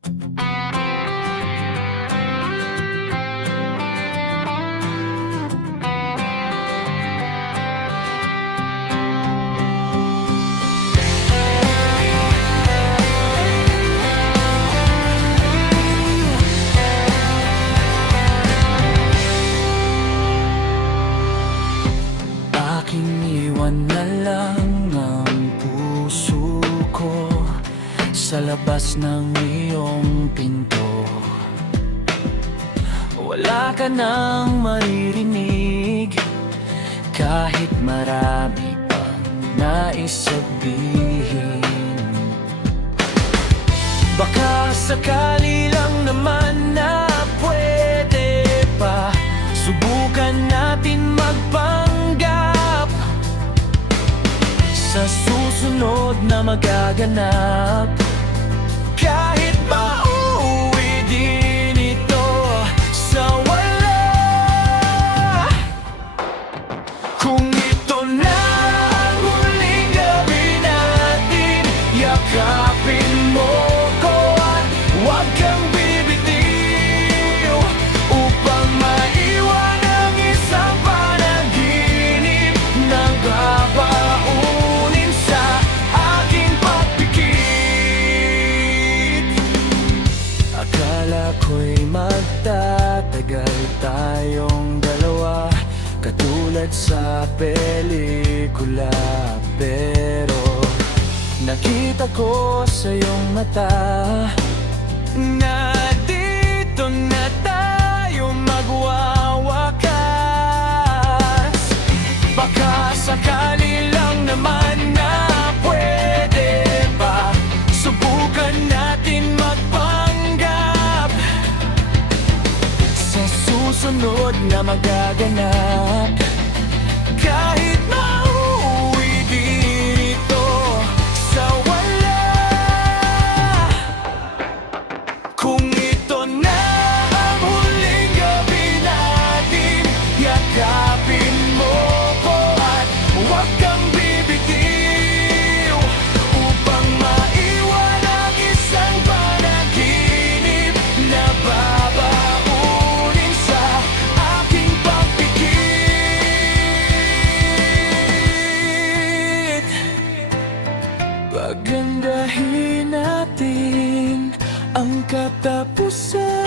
Aking iwan na lang ang puso ko sa labas ng iyong pinto. Wala ka nang maririnig kahit marami pang nais sabihin. Baka sakali lang naman na pwede pa subukan natin magpanggap sa susunod na magaganap. Kahit mauwi din ito sa wala, kung ito na ang huling gabi natin, yakapin mo ko at huwag kang bibitiw upang maiwan ang isang panaginip na babaunin sa aking pagpikit. Akala ko'y magtatagal tayong dalawa, katulad sa pelikula, pero nakita ko sa iyong mata na dito na tayo magwawakas. Baka sakali lang naman na pwede pa subukan natin magpanggap sa susunod na magaganap. Kahit mauwi din ito sa wala, kung ito na ang huling gabi natin, yakapin mo ko at huwag kang bibitiw upang maiwan ang isang panaginip na babaunin sa aking pagpikit. Pagandahin natin ang katapusan.